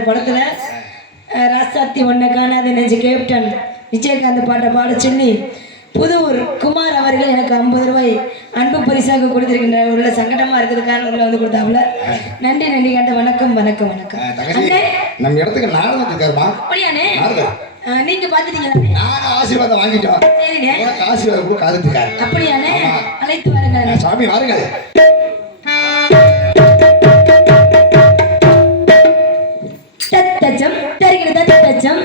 அந்த படத்துல ராசாத்தி ஒன்ன காணாத நெஞ்சு கேப்டன் விஜயகாந்த் பாட்டை பாட சொல்லி புதூர் குமார் அவர்கள் எனக்கு 50 ரூபாய் அன்பு பரிசாக கொடுத்திருக்கின்ற உள்ள சங்கடமா இருக்கிறதுக்கான உள்ள வந்து கொடுத்தாப்புல. நன்றி நன்றி கண்ட வணக்கம் வணக்கம் வணக்கம். நம்ம இடத்துக்கு நாரதன் இருக்காருமா. அப்படியானே நீங்க பாத்துட்டீங்களா? நான் ஆசீர்வாதம் வாங்கிட்டோம். சரிண்ணே. ஆசீர்வாதம் கூட காத்துக்காரு. அப்படியானே அழைத்து வாருங்க சாமி வாருங்க. தத்தச்சம் தருகிறது தத்தச்சம்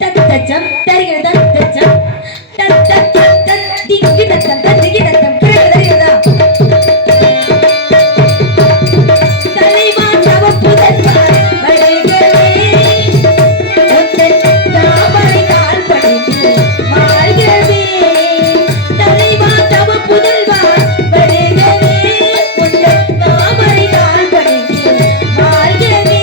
தத்தச்சம் தருகிறது தத்தச்சம் தத்தச்சம் திங்கி தத்தம் திங்கி தத்தம் கேளுதா தலைவா தவ புதல்வா வளைகவே ஒத்தன் தாமரை கால் படித்து வாழ்கவே தலைவா தவ புதல்வா வளைகவே ஒத்தன் தாமரை கால் படித்து வாழ்கவே.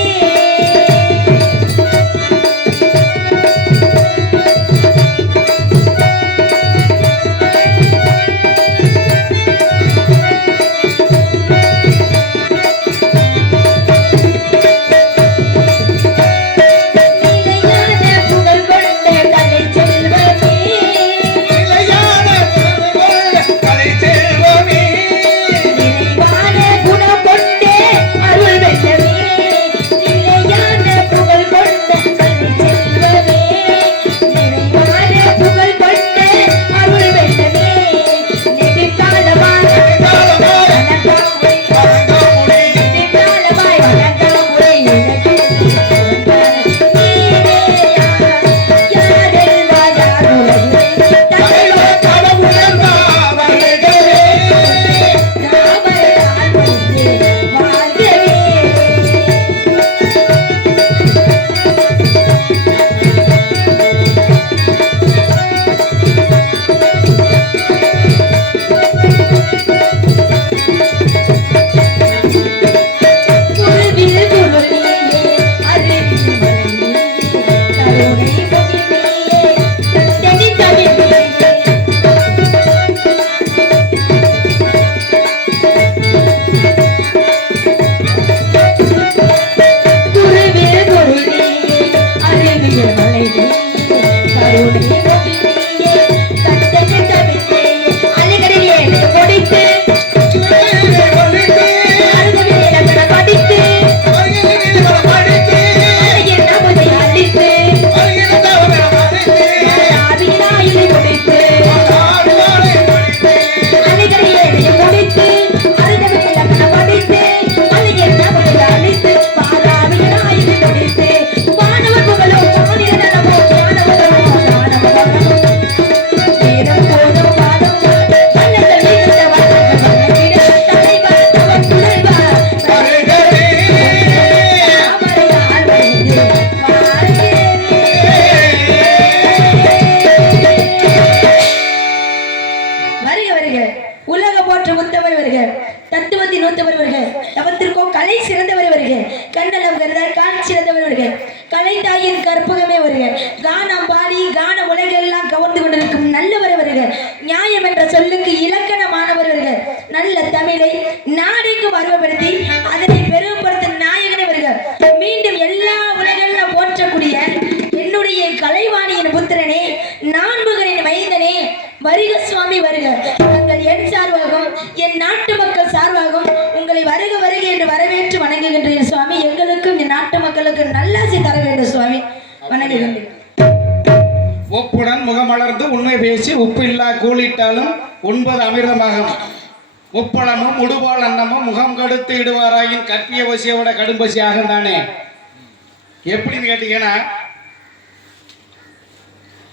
வருக சுவாமி வருக. நாங்கள் என் சார்பாகவும் என் நாட்டு மக்கள் சார்பாகவும் உங்களை வருக வருக என்று வரவேற்று வணங்குகின்றேன் சுவாமி. எங்களுக்கும் என் நாட்டு மக்களுக்கு நல்லாசி தர வேண்டும் சுவாமி. வணங்குகின்றேன். ஒப்புடன் முகமலர்ந்து உண்மை பேசி உப்பு இல்லா கூலிட்டாலும் உண்பது அமிர்தமாகும். முப்பழமும் உடுபால் அன்னமும் முகம் கடுத்து இடுவாராயின் கற்பிய பசியை விட கடும் பசி ஆகும் தானே. எப்படின்னு கேட்டீங்கன்னா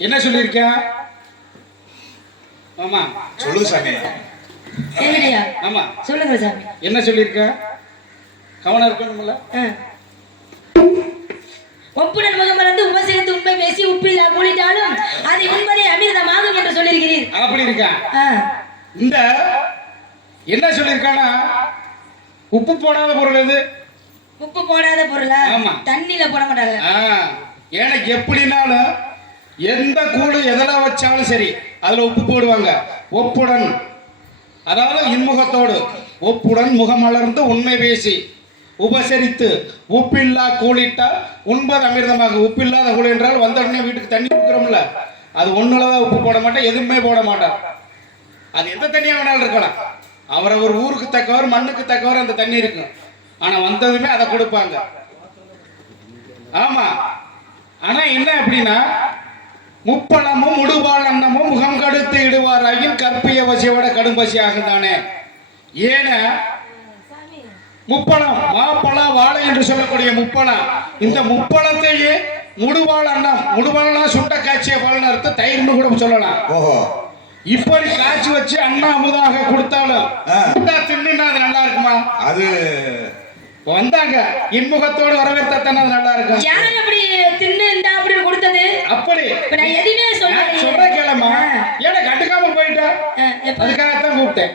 என்ன சொல்லியிருக்கேன்? ஆமா சொல்லு சாமி. ஆமா சொல்லுங்க சாமி. என்ன சொல்லியிருக்க? கவனம் இருக்கணும்ல. ஒப்புடன் முகமலர்ந்து உபசரித்து உண்மை பேசி உப்பில்லா கூலிட்டாலும் அதை உண்பதே அமிர்தமாகும் என்று சொல்லியிருக்கிறீர். அப்படி இருக்கா? இந்த என்ன சொல்லியிருக்கானா உப்பு போடாத பொருள் எது? உப்பு போடாத பொருளா? தண்ணியில போட மாட்டாங்க. எனக்கு எப்படினாலும் எந்த கூழ் எதெல்லாம் வச்சாலும் சரி அதுல உப்பு போடுவாங்க. ஒப்புடன் அதாவது இன்முகத்தோடு ஒப்புடன் முகமலர்ந்து உண்மை பேசி உபசரித்து உப்பில்லா கூலிட்டால் உண்பது அமிர்தமாக. உப்பில்லாத கூலி என்றால் வந்த உடனே வீட்டுக்கு தண்ணி கொடுக்குறோம்ல, அது ஒண்ணுலதான் உப்பு போட மாட்டேன், எதுவுமே போட மாட்டான். அது எந்த தண்ணியா வேணாலும் இருக்கலாம், அவரவர் ஊருக்கு தக்கவர் மண்ணுக்கு தக்கவர் அந்த தண்ணி இருக்கும். ஆனா வந்ததுமே அதை கொடுப்பாங்க. ஆமா, ஆனா என்ன அப்படின்னா முப்பழமும் முடுவாள் அன்னமும் முகம் கடுத்து இடுவாராயின் கற்பிய வசியோட கடும் பசி ஆகுந்தானே. ஏன்னா முப்பழம், மாப்பழம், வாழை என்று சொல்லக்கூடிய முப்பழம், இந்த முப்பழத்தையே முடுவாள் அன்னம், முடுவாள்னா சுண்ட காய்ச்சிய பழம் அர்த்தம், தயிர்னு கூட சொல்லலாம். ஓஹோ, இப்படி காய்ச்சி வச்சு அண்ணா அமுதாக கொடுத்தாலும் தின்னா அது நல்லா இருக்குமா? அது வந்தாங்க இன்முகத்தோடு வரவேற்கத்தானே அது நல்லா இருக்கும். யார் அப்படி தின்னு இந்த அப்படி கொடுத்தது? அப்படி இப்ப நான் எதுவுமே சொல்ற கேளமா, ஏன்னா கண்டுக்காம போயிட்டா அதுக்காகத்தான் கூப்பிட்டேன்.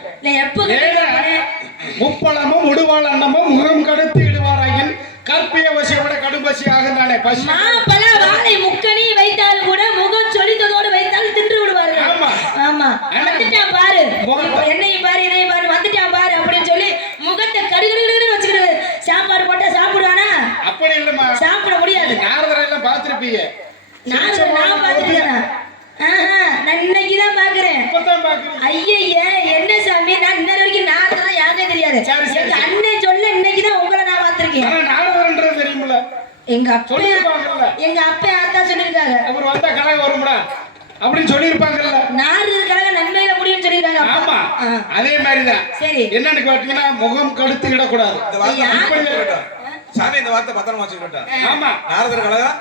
முப்பழமும் உடுவாள் அன்னமும் முகம் கடுத்து இடுவாராயின் கற்பிய வசியோட கடும்பசி ஆகுந்தானே. பசி மாப்பழ வாழை முக்கணி வைத்தாலும் கூட முகம் சொலித்ததோடு வைத்தாலும் தின்று விடுவார்கள். ஆமா ஆமா, வந்துட்டான் பாரு, என்னையும் பாரு என்னையும் பாரு, வந்துட்டான் பாரு அப்படின்னு சொல்லி முகத்தை கடுகடுன்னு வச்சுக்கிறது. சாப்பாடு போட்டா சாப்பிடுவானா? அப்படி இல்லம்மா, சாப்பிட முடியாது. நாரதரெல்லாம் பார்த்திருப்பீங்க. நான் பார்த்திருக்கேன். நான் இன்னைக்குதான் பாக்குறேன். ஐயா என்ன சாமி, நான் இன்ன வரைக்கும் நாரதெல்லாம் யாருக்கே தெரியாது. எங்க அண்ணன் சொல்ல இன்னைக்குதான் உங்களை நான் பார்த்திருக்கேன். நாரதன்றது தெரியுமில்ல? எங்க அப்பா ஆத்தா சொல்லிருக்காங்க, அவர் வந்தா கழகம் வரும்டா அப்படின்னு சொல்லியிருப்பாங்கல்ல. நாரது கழகம் நன்மையில முடியும்னு சொல்லிருக்காங்க. ஆமா, அதே மாதிரிதான். சரி, என்னன்னு பாத்தீங்கன்னா முகம் கடுத்து இடக்கூடாது. சாமி இந்த வார்த்தை பத்திரமா வச்சுக்கிட்டேன். ஆமா, நாரதர் கழகம்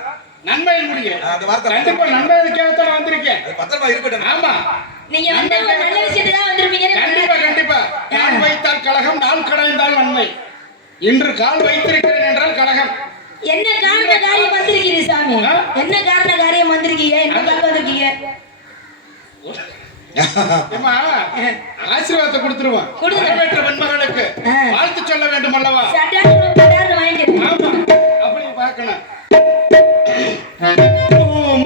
நன்மையில் முடியும். அந்த வார்த்தை கண்டிப்பா நன்மைக்காகத்தான் வந்திருக்கேன். பத்திரமா இருக்கட்டும். ஆமா, நீங்க வந்து ஒரு நல்ல விஷயத்துக்கு தான் வந்திருப்பீங்க. கண்டிப்பா கண்டிப்பா. கால் வைத்தால் கழகம், நாள் கடைந்தால் நன்மை. இன்று கால் வைத்திருக்கிறேன் என்றால் கழகம். என்ன காரண காரியம் வந்திருக்கீங்க சாமி? என்ன காரண காரியம் வந்திருக்கீங்க? என்ன பார்க்க வந்திருக்கீங்க? ஆசீர்வாதத்தை கொடுத்துருவான். வரவேற்ற பெண்மகளுக்கு வாழ்த்து சொல்ல வேண்டும் அல்லவா? ஆமா, அப்படி பார்க்கணும்.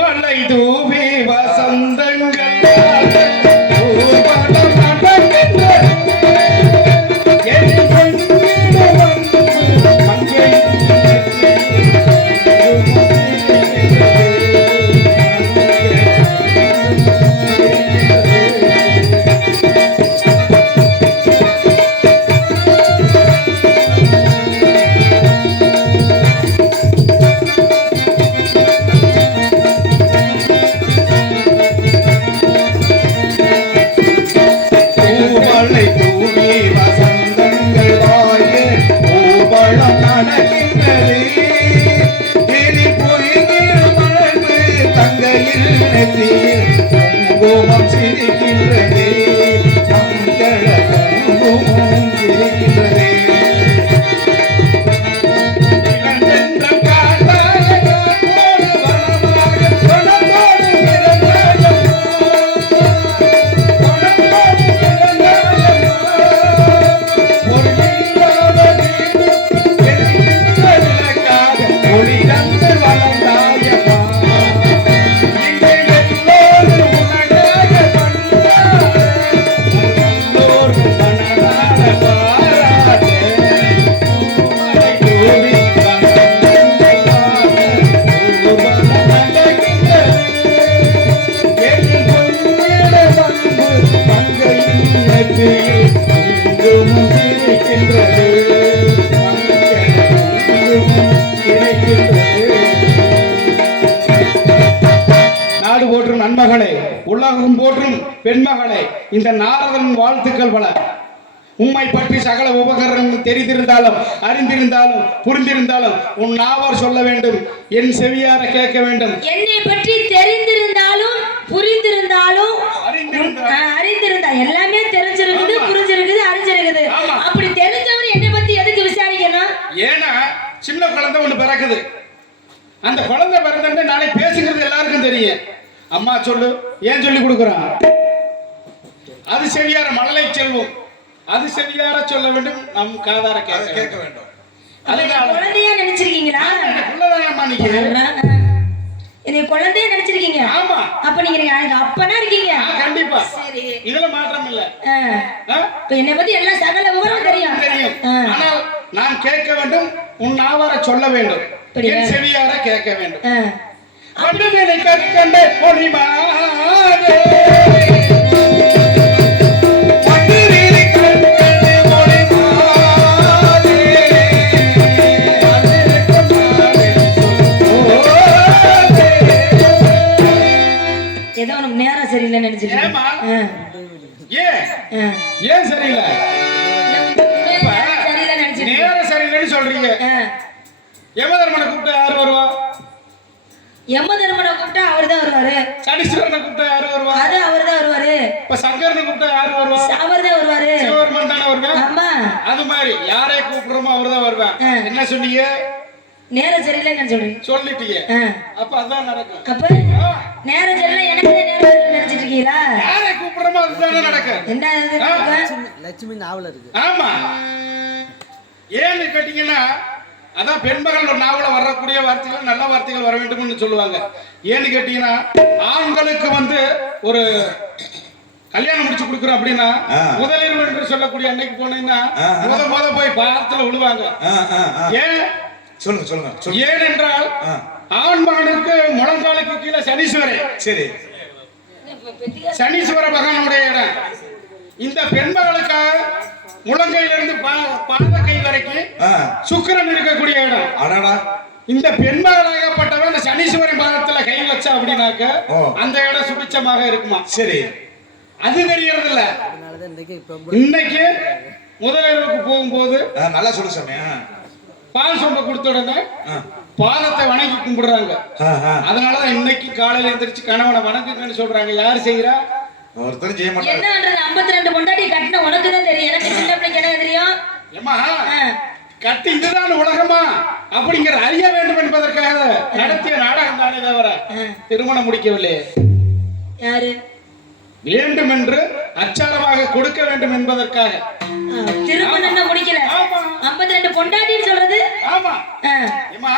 மலை தூவி வசந்தங்கள் நன்மகளே, உலகம் போற்றும் பெண்மகளே, இந்த நாரதன் வாழ்த்துக்கள் பல. உம்மை பற்றி சகல உபகரணங்கள் தெரிந்திருந்தாலும் அறிந்திருந்தாலும் புரிந்திருந்தாலும் உன் நாவர் சொல்ல வேண்டும், என் செவியார கேட்க வேண்டும். என்னை பற்றி தெரிந்திருந்தாலும் புரிந்திருந்தாலும் அறிந்திருந்தா எல்லாமே தெரிஞ்சிருக்குது, புரிஞ்சிருக்குது, அறிஞ்சிருக்குது. அப்படி தெரிஞ்சவர் என்னை பத்தி எதுக்கு விசாரிக்கணும்? ஏன்னா சின்ன குழந்தை ஒண்ணு பிறக்குது, அந்த குழந்தை பிறந்த நாளை பேசுகிறது எல்லாருக்கும் தெரியும். அம்மா சொல்லு, ஏன் சொல்லி கொடுக்குறான்? அது செவியார மழலை செல்வம், அது செவியார சொல்ல வேண்டும், நம் காதார கேட்க வேண்டும். குழந்தையா நினைச்சிருக்கீங்களா? நீங்க குழந்தைய நினைச்சிருக்கீங்க. ஆமா, அப்ப நீங்க எனக்கு அப்பனா இருக்கீங்க. கண்டிப்பா, இதுல மாற்றம் இல்ல. என்னை பத்தி எல்லாம் சகல விவரம் தெரியும். ஆனால் நான் கேட்க வேண்டும், உன் நாவார சொல்ல வேண்டும், அப்படியா? என் செவியார கேட்க வேண்டும். ஆ. வண்டுமேலை கற்கண்ட பொலிமானே, வண்டுமேலை கற்கண்ட பொலிமானே, ஏதோ உனக்கு நேரம் சரியில்லைன்னு நினைச்சிட்டு ஏம்மா? ஆ. ஏன் ஆ. ஏன் சரியில்லை? இப்ப சரியில்லைன்னு நினைச்சிட்டு நேரம் சரியில்லைன்னு சொல்றீங்க. ஆ. யமதர்மனை கூப்பிட்டா யாரு வருவா? யம தர்மனை கூப்பிட்டா அவர்தான் வருவாரு. சனீஸ்வரனை கூப்பிட்டா யாரு வருவா? அது அவர்தான் வருவாரு. இப்ப சங்கரனை கூப்பிட்டா யாரு வருவா? அவர்தான் வருவாரு. சிவபெருமான் தானே வருவேன். ஆமா, அது மாதிரி யாரை கூப்பிடுறோமோ அவர்தான் வருவேன். ஆ. என்ன சொன்னீங்க? நேரம் சரியில்லைன்னு நான் சொல்றேன். சொல்லிட்டீங்க. ஆ. அப்ப அதான் நடக்கும். அப்ப நேரம் சரியில்லை, எனக்கு நேரம் சரியில்லைன்னு நினைச்சிட்டு இருக்கீங்களா? யாரை கூப்பிடுறோமோ அதுதானே நடக்கும். என்ன இது நடக்கும்? லட்சுமி நாவல இருக்கு. ஆமா. ஏன்னு கேட்டீங்கன்னா, அதான் பெண்மகள் ஒரு நாவல வரக்கூடிய வார்த்தைகள் நல்ல வார்த்தைகள் வர வேண்டும்னு சொல்லுவாங்க. ஏன்னு கேட்டீங்கன்னா, ஆண்களுக்கு வந்து ஒரு கல்யாணம் முடிச்சு கொடுக்குறோம் அப்படின்னா, முதலிரவு என்று சொல்லக்கூடிய அன்னைக்கு போனீங்கன்னா முத போய் பாதத்துல விழுவாங்க. ஏன் சொல்லுங்க சொல்லுங்க சொல்லுங்க. ஏனென்றால் ஆண்மகனுக்கு முழங்காலுக்கு கீழே சனீஸ்வரன். சரி. சனீஸ்வர பகவானுடைய இடம். இந்த பெண்மகளுக்காக முழங்கையிலிருந்து பாத கை வரைக்கும் சுக்கிரன் இருக்கக்கூடிய இடம். அடடா. இந்த பெண்மகளாகப்பட்டவன் இந்த சனீஸ்வரன் பாதத்துல கை வச்சா அப்படின்னாக்க அந்த இடம் சுபிச்சமாக இருக்குமா? சரி. அது தெரியறது இல்ல. அதனாலதான் இன்னைக்கு முதலிரவுக்கு போகும்போது நல்லா சொல்லு சாமி. பால் சொம்ப கொடுத்த உடனே பாதத்தை வணங்கி கும்பிடுறாங்க. அதனாலதான் இன்னைக்கு காலையில எந்திரிச்சு கணவனை வணங்குங்கன்னு சொல்றாங்க. யாரு செய்யறா? ஒருத்தரும் செய்ய மாட்டாங்க. என்னன்றது 52 பொண்டாட்டி கட்டின உனக்கு தான் தெரியும். எனக்கு சின்ன பிள்ளைக்கு என்ன தெரியும்? ஏமா கட்டி இதுதான் உலகமா அப்படிங்கிற அறிய வேண்டும் என்பதற்காக நடத்திய நாடகம் தானே தவிர திருமணம் முடிக்கவில்லை. யாரு வேண்டும் என்று அச்சாரமாக கொடுக்க வேண்டும் என்பதற்காக திருமணம் என்ன முடிக்கல. 52 பொண்டாட்டின்னு சொல்றது. ஆமா. ஏமா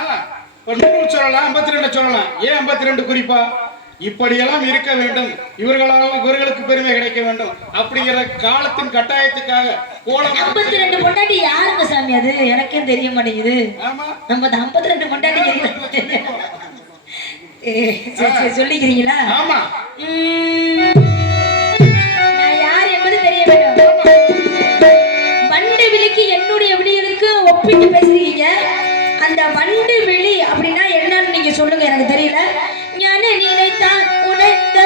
100 சொல்லலாம், 52 சொல்லலாம். ஏன் 52 குறிப்பா? இப்படியெல்லாம் இருக்க வேண்டும், இவர்களுக்கு பெருமை கிடைக்க வேண்டும் அப்படிங்கிற காலத்தின் கட்டாயத்துக்காக 52 பொண்டாட்டி யாருங்க சாமி? அது எனக்கே தெரிய மாட்டேங்குது. நம்ம 52 பொண்டாட்டி சொல்லிக்கிறீங்களா? ஆமா. நான் யார் என்பது தெரிய வேண்டும். வண்டு விழிக்கு என்னுடைய விழிகளுக்கு ஒப்பிட்டு பேசுறீங்க. அந்த வண்டு விழி அப்படின்னா என்னன்னு நீங்க சொல்லுங்க, எனக்கு தெரியல. ஞான நினைத்தான் உணர்ந்த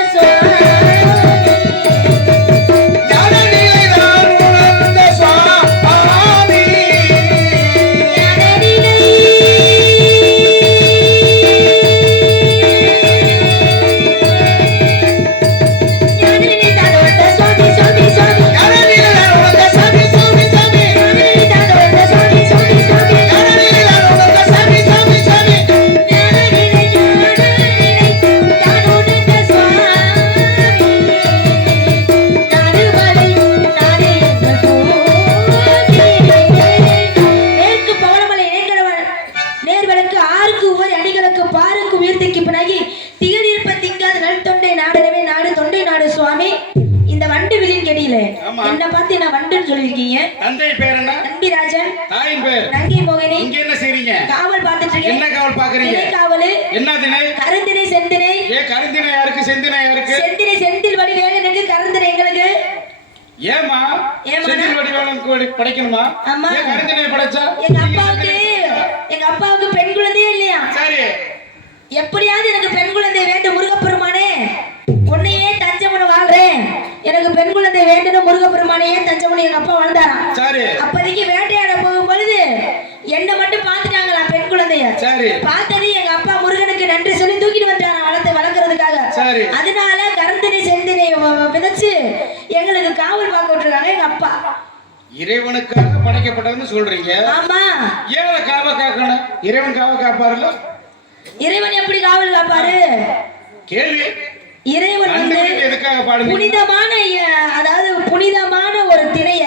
என்ன பார்த்து என்ன வண்டுன்னு சொல்லிருக்கீங்க? தந்தை பேர் என்ன? நம்பிராஜன். தாயின் பேர் நங்கை மோகினி. இங்க என்ன செய்றீங்க? காவல் பார்த்துட்டு இருக்கேன். என்ன காவல் பாக்குறீங்க? திணை காவல். என்ன திணை? கருந்திணை செந்திணை. கருந்திணை யாருக்கு? செந்திணை யாருக்கு? செந்திணை செந்தில் வடிவேலனுக்கு, கருந்திணை எங்களுக்கு. ஏமா செந்தில் வடிவேலனுக்கு படைக்கணுமா? ஆமா. கருந்திணை படைச்சா எங்க அப்பாவுக்கு பெண் குழந்தையே இல்லையா? சரி. எப்படியாவது எனக்கு பெண் குழந்தை வேண்டும் முருகப்பெருமானே, உன்னையே தஞ்சமனு வாழ்றேன், எனக்கு பெண் குழந்தை வேண்டும் முருகப்பெருமானையே தஞ்சமனு எங்க அப்பா வாழ்ந்தாரா. அப்போதைக்கு வேட்டையாட போகும் பொழுது என்ன மட்டும் பார்த்துட்டாங்களா பெண் குழந்தைய. பார்த்தது எங்க அப்பா முருகனுக்கு நன்றி சொல்லி தூக்கிட்டு வந்தாரா வளர்க்கறதுக்காக. அதனால கருந்தினை செந்தினை விதைச்சு எங்களுக்கு காவல் பார்க்க விட்டுருக்காங்க எங்க அப்பா. இறைவனுக்காக படைக்கப்பட்டதுன்னு சொல்றீங்க. ஆமா. ஏன் காவ காக்கணும்? இறைவன் காவ காப்பாருல்ல. இறைவன் எப்படி காவல் காப்பாரு? கேள்வி. இறைவன் வந்து புனிதமான, அதாவது புனிதமான ஒரு திணைய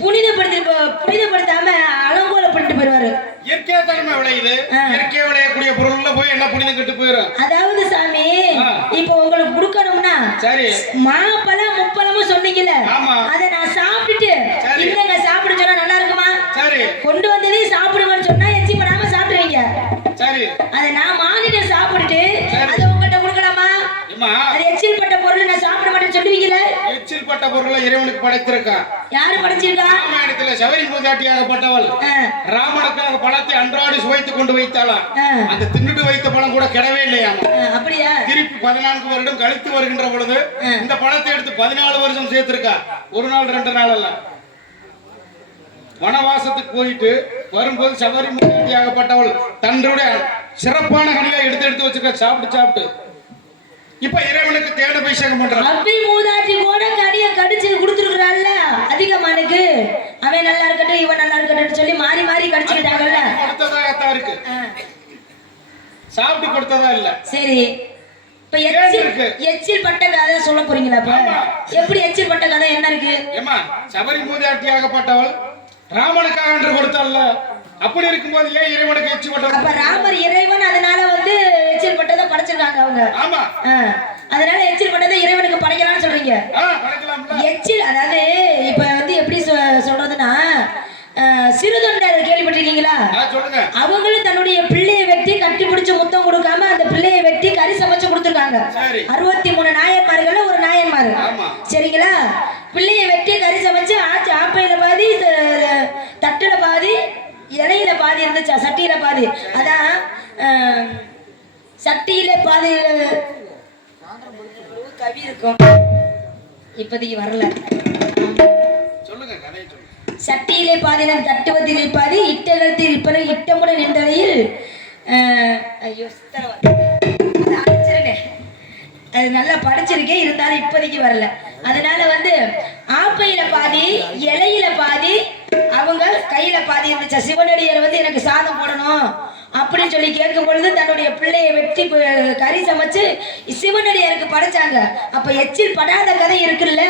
புனிதப்படுத்தாம அலங்கோலப்பட்டு போயிருவாரு. இயற்கையா தன்மை விளையுது. இயற்கையா விளையக்கூடிய பொருள்ல போய் என்ன புனிதம் கெட்டு போயிடும். அதாவது சாமி இப்ப உங்களுக்கு கொடுக்கணும்னா சரி மாப்பழம் முப்பழமும் சொன்னீங்கல்ல, அத நான் சாப்பிட்டுட்டு இல்லங்க சாப்பிட சொன்னா நல்லா இருக்குமா? சரி. சரி கொண்டு வந்ததே சாப்பிடுவேன்னு சொன்னா எச்சி பண்ணாம சாப்பிடுவீங்க. சரி அதை நான் மானிடம் சாப்பிட்டுட்டு அதை உங்கள்கிட்ட கொடுக்கலாமா? அம்மா அது எச்சில் பட்ட பொருள் நான் சாப்பிட மாட்டேன்னு சொல்லுவீங்களே. எச்சில் பட்ட பொருளை இறைவனுக்கு படைத்திருக்கான். யாரு படைச்சிருக்கா? ராமாயணத்துல சபரி மூதாட்டியாகப்பட்டவள் ராமனுக்காக பழத்தை அன்றாடி சுவைத்துக் கொண்டு வைத்தாளாம். அந்த தின்னுட்டு வைத்த பழம் கூட கிடவே இல்லையா? அப்படியா? திருப்பி 14 வருடம் கழித்து வருகின்ற பொழுது இந்த பழத்தை எடுத்து 14 வருஷம் சேர்த்திருக்கா. ஒரு நாள் 2 நாள் அல்ல. வனவாசத்துக்கு போயிட்டு வரும்போது சபரி மூதாட்டியாகப்பட்டவள் தன்னுடைய சிறப்பான கனியை எடுத்து வச்சிருக்க. சாப்பிட்டு இப்ப இறைவனுக்கு தேட அபிஷேகம் பண்றான். அப்படி மூதாட்டி கூட கனியை கடிச்சு கொடுத்துருக்குறாள்ல அதிகமானுக்கு. அவன் நல்லா இருக்கட்டும் இவன் நல்லா இருக்கட்டும் சொல்லி மாறி மாறி கடிச்சுக்கிட்டாங்கல்ல. கொடுத்ததாகத்தான் இருக்கு, சாப்பிட்டு கொடுத்ததா இல்ல. சரி இப்ப எச்சில் பட்ட கதை சொல்ல போறீங்களா? எப்படி எச்சில் பட்ட கதை என்ன இருக்கு? ஏமா சபரி மூதாட்டியாகப்பட்டவள் ராமனுக்காக என்று கொடுத்தாள்ல, அப்படி இருக்கும்போது ஏன் இறைவனுக்கு எச்சில் பட்டது? அப்ப ராமர் இறைவன், அதனால எச்சில் பட்டதை படைச்சிருக்காங்க அவங்க. ஆமா, அதனால எச்சில் பட்டதை இறைவனுக்கு படைக்கலாம்னு சொல்றீங்க. எச்சில் அதாவது இப்ப எப்படி சொல்றதுன்னா, சிறுதொண்டர் கேள்விப்பட்டிருக்கீங்களா? அவங்களும் தன்னுடைய பிள்ளையை வெட்டி கட்டி பிடிச்சு முத்தம் கொடுக்காம அந்த பிள்ளையை வெட்டி கறி சமைச்சு கொடுத்துருக்காங்க. 63 நாயன்மார்கள் ஒரு நாயன்மாரு, சரிங்களா? பிள்ளையை வெட்டி கறி சமைச்சு ஆப்பையில பாதி தட்டுல பாதி இலையில பாதி இருந்துச்சா, சட்டியில பாதி. அதான் சட்டியில பாதி கவி இருக்கும், இப்போதைக்கு வரல. சட்டியிலே பாதி தட்டுவதிலே பாதி இட்டகத்தில் இருப்பது இட்டமுடன் நின்றலையில். ஐயோ அது நல்லா படிச்சிருக்கேன், இருந்தாலும் இப்போதைக்கு வரல. அதனால ஆப்பையில பாதி இலையில பாதி அவங்க கையில பாதி இருந்துச்சா. சிவனடியார் எனக்கு சாதம் போடணும் அப்படின்னு சொல்லி கேட்கும் பொழுது தன்னுடைய பிள்ளையை வெட்டி கறி சமைச்சு சிவனடியாருக்கு படைச்சாங்க. அப்ப எச்சில் படாத கதை இருக்குல்ல,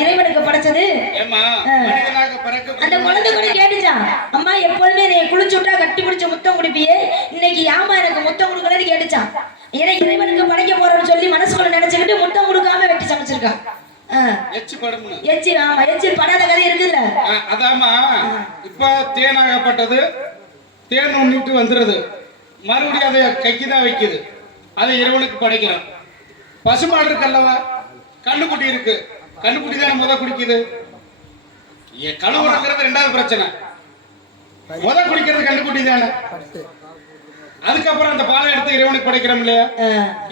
இறைவனுக்கு படைச்சது. அந்த குழந்தை கூட கேட்டுச்சான், அம்மா எப்போதுமே நீ குளிச்சு விட்டா கட்டி பிடிச்ச முத்தம் குடிப்பியே, இன்னைக்கு யாமா எனக்கு முத்தம் கொடுக்கலன்னு கேட்டுச்சான். ஏன்னா இறைவனுக்கு படைக்க போறோம்னு சொல்லி மனசுக்குள்ள நினைச்சுக்கிட்டு முத்தம் கொடுக்காம வெட்டி சமைச்சிருக்கான். எச்சில் படாத கதை இருக்குல்ல. அதாமா இப்ப தேனாகப்பட்டது தேன் உண்ணிட்டு வந்துருது, மறுபடியும் அதை கைக்குதான் வைக்குது, அதை இறைவனுக்கு படைக்கிறோம். பசுமாடு இருக்கல்லவா, கண்ணுக்குட்டி இருக்கு, கண்ணுக்குட்டி தானே முத குடிக்குது. கழுவுறங்கிறது 2வது பிரச்சனை, முத குடிக்கிறது கண்ணுக்குட்டி தானே. அதுக்கப்புறம் அந்த பாலை எடுத்து இறைவனுக்கு படைக்கிறோம் இல்லையா?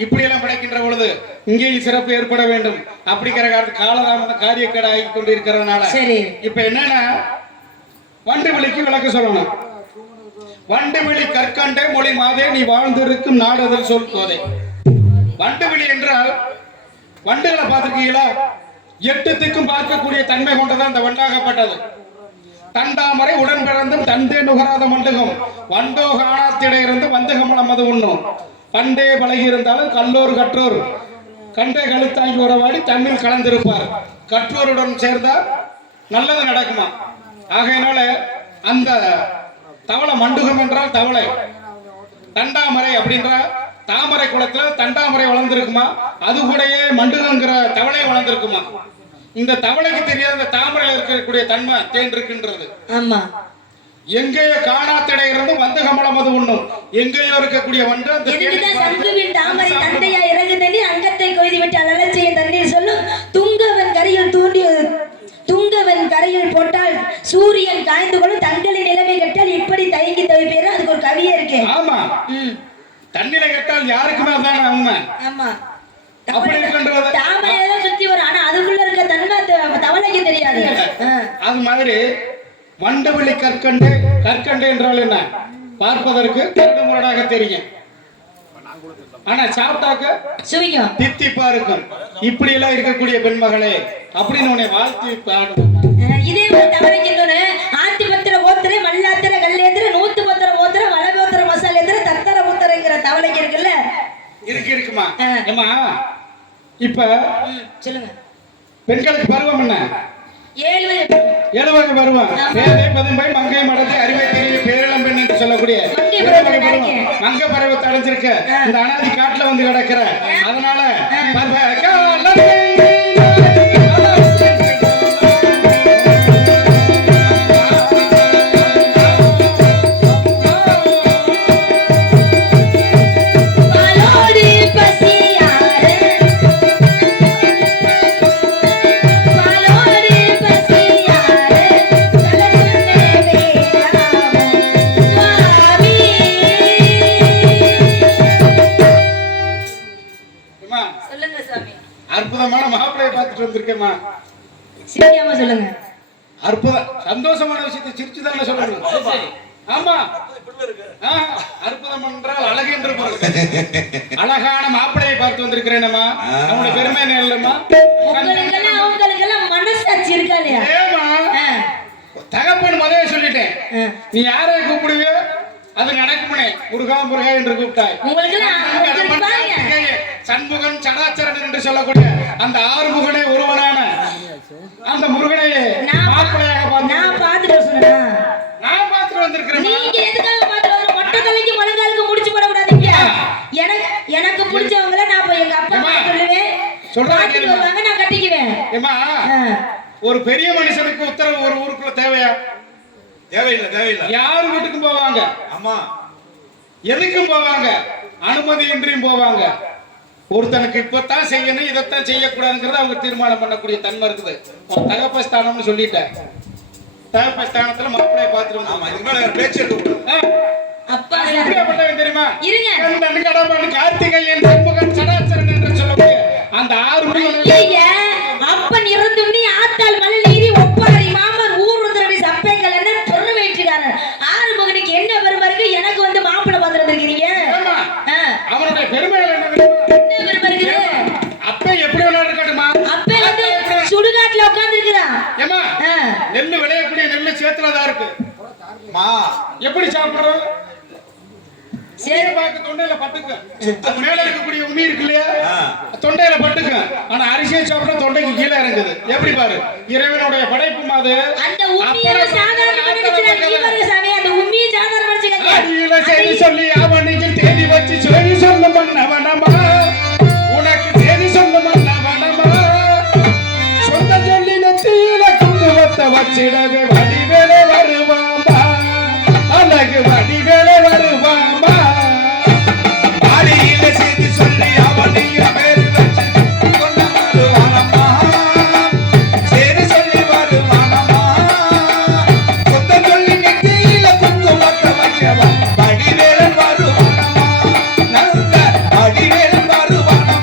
இப்படி எல்லாம் படைக்கின்ற பொழுது இங்கேயும் சிறப்பு ஏற்பட வேண்டும். அப்படிங்கிற காலதாமத காரியக்கடை ஆகி கொண்டு இருக்கிறதுனால இப்ப என்னன்னா வண்டு விழிக்கு விளக்க சொல்லணும். வண்டு விழி கற்கண்டே மொழி மாதே நீ வாழ்ந்திருக்கும் நாடுதல் சொல் கோதை. வண்டு விழி என்றால் வண்டுகளை பார்த்திருக்கீங்களா? 8 திக்கும் பார்க்கக்கூடிய தன்மை கொண்டதான் அந்த வண்டாகப்பட்டது. தண்டாமரை உடன் பிறந்தும் தந்தே நுகராத மண்டகம் வண்டோ காணாத்திட இருந்து வந்தகமலம் அது உண்ணும். பண்டே பழகி இருந்தாலும் கல்லோர் கற்றோர் கண்டே கழுத்தாங்கி உறவாடி தண்ணில் கலந்திருப்பார். கற்றோருடன் சேர்ந்தால் நல்லது நடக்குமா. ஆகையினால அந்த தவளை மண்டுகம் என்றால் தவளை, தண்டாமரை அப்படின்ற தாமரை குளத்துல தண்டாமரை வளர்ந்துருக்குமா, அது கூடயே மண்டுகங்கிற தவளை வளர்ந்துருக்குமா. இந்த தவளைக்கு தெரியாத இந்த தாமரையில் இருக்கக்கூடிய தன்மை தேன் இருக்கின்றது. ஆமா, எங்கேயோ காணாத்திடை இருந்து வந்த கமலம் அது உண்ணும். எங்கேயோ இருக்கக்கூடிய வண்டு தாமரை தந்தையா இறங்கு தண்ணி அங்கத்தை கொய்து விட்டு அலட்சிய தண்ணீர் சொல்லும். துங்கவன் கரையில் துங்கவன் கரையில் போட்டால் சூரியன் காய்ந்து கொள்ளும். தங்களின் நிலைமை கட்டால் இப்படி தயங்கி தவிப்பேரும். அதுக்கு ஒரு கவியே இருக்கு. ஆமா, தண்ணில கட்டால் யாருக்குமே அதான உண்மை. ஆமா, தாமரையெல்லாம் சுத்தி வரும், ஆனா அதுக்குள்ள இருக்க தன்மை தவளைக்கு தெரியாது. அது மாதிரி வண்டவெளி கற்கண்டு என்றால் என்ன? பார்ப்பதற்கு முரடாக தெரியும், ஆனா சாப்பிட்டாக்க சுவிக்கும், தித்திப்பா இருக்கும். இப்படி எல்லாம் இருக்கக்கூடிய பெண்மகளே அப்படின்னு உன்னை வாழ்த்தி பாடும். இதே ஒரு தவளைக்கு இன்னொன்னு ஆத்தி பத்திர ஓத்திர மல்லாத்திர கல்லேத்திர 110 ஓத்திர வளபோத்திர மசாலேத்திர தத்தர ஊத்திரங்கிற தவளைக்கு இருக்குல்ல. இருக்குமா? ஏமா இப்ப சொல்லுங்க, பெண்களுக்கு பருவம் என்ன? 7 வகை பருவம். பேதை பதும்பை மங்கை மடத்தை அறிவை தெரிய பேரிளம் பெண் என்று சொல்லக்கூடிய மங்க பருவத்தை அடைஞ்சிருக்க இந்த அனாதி காட்டுல வந்து கிடக்கிற. அதனால அற்புதமான மாப்பிள்ளையை பார்த்துட்டு வந்திருக்கேம்மா. சிரிக்காம சொல்லுங்க. அற்புதம் சந்தோஷமான விஷயத்தை சிரிச்சு தானே சொல்லணும். ஆமா, அற்புதம் என்றால் அழகு என்று பொருள். அழகான மாப்பிள்ளையை பார்த்து வந்திருக்கிறேனம்மா. அவனுடைய பெருமை என்ன இல்லம்மா? அவங்களுக்கெல்லாம் மனசாட்சி இருக்கா இல்லையா? தகப்பன் மதைய சொல்லிட்டேன். நீ யாரை கூப்பிடுவியோ அது நடக்குமனே. முருகா முருகா என்று கூப்பிட்டாய். சண்முகன் சடாச்சரன் என்று சொல்லக்கூடிய அந்த ஆறுமுகனே ஒருவனான அந்த முருகனையே மாப்பிள்ளையாக நான் பார்த்துட்டு சொன்னா நான் பார்த்துட்டு வந்திருக்கிறேன். நீங்க எதுக்காக பார்த்துட்டு வர? மொட்டை தலைக்கு முழங்காலுக்கு முடிச்சு போட கூடாதீங்க. எனக்கு பிடிச்சவங்கள நான் போய் எங்க அப்பா சொல்லுவேன். சொல்றாங்க வருவாங்க, நான் கட்டிக்குவேன். ஏமா, ஒரு பெரிய மனுஷனுக்கு உத்தரவு ஒரு ஊருக்குள்ள தேவையா? தேவையில்லை. யார் வீட்டுக்கும் போவாங்க. ஆமா, எதுக்கும் போவாங்க, அனுமதியின்றியும் போவாங்க. ஒருத்தனுக்கு இப்பதான் செய்யணும், இதைத்தான் செய்யக்கூடாதுங்கிறத அவங்க தீர்மானம் பண்ணக்கூடிய தன்மை இருக்குது. தகப்பஸ்தானம்னு சொல்லிட்டேன். தகப்பஸ்தானத்துல மாப்பிள்ளைய பார்த்துட்டு ஆமா, இதுக்கு மேல பேச்சு இருக்கு. அப்பா எப்படிப்பட்டவன் தெரியுமா? இருங்க. கந்தன் கடம்பன் கார்த்திகேயன் சண்முகன் சடாச்சரன் என்று சொல்லக்கூடிய அந்த ஆறு அப்பன் இறந்துண்ணி ஆத்தாள் மலையில ஏறி ஒப்பாரி மாமன் ஊர் உத்தரவை சப்பைகள் என்ன பொருள் வேற்றுக்காரன் ஆறுமுகனுக்கு என்ன பெருமை இருக்கு? எனக்கு வந்து மாப்பிள்ளை பார்த்துட்டு வந்திருக்கீங்க. அவனுடைய பெருமைகள் என்ன பெருமை இருக்குது? அப்ப எப்படி வேணா இருக்கட்டுமா? அப்ப வந்து சுடுகாட்டுல உட்கார்ந்து இருக்குதா? ஏமா, நெல்லு விளையக்கூடிய நெல்லு சேத்துலதான் இருக்கு. எப்படி சாப்பிடுறோம்? தொண்டையில பட்டுக்க. அது மேல இருக்கக்கூடிய உமி இருக்கு இல்லையா, தொண்டையில பட்டுக்க. ஆனா அரிசியை சாப்பிட்டா தொண்டைக்கு கீழே இறங்குது. எப்படி பாரு, இறைவனுடைய படைப்பு அது. அந்த உம்மியை சாதாரண செய்தி சொல்லி அவனுக்கு தேதி வச்சு சொல்லி சொல்ல மன்னவனமா, உனக்கு தேதி சொல்ல மன்னவனமா, சொந்த சொல்லி நெத்தியில குங்குமத்தை வச்சிடவே வடிவேலே வருவாமா, அழகு வடிவேலே வருவாமா. பாடியில செய்தி சொல்லி அவனையும் பேர் வச்சு கொள்ள வருவானம்மா, சரி சொல்லி வருவானம்மா, சொந்த சொல்லி நெத்தியில குங்குமத்தை வைக்கவா வடிவேலன் வருவானம்மா, நல்ல வடிவேலன் வருவானம்மா.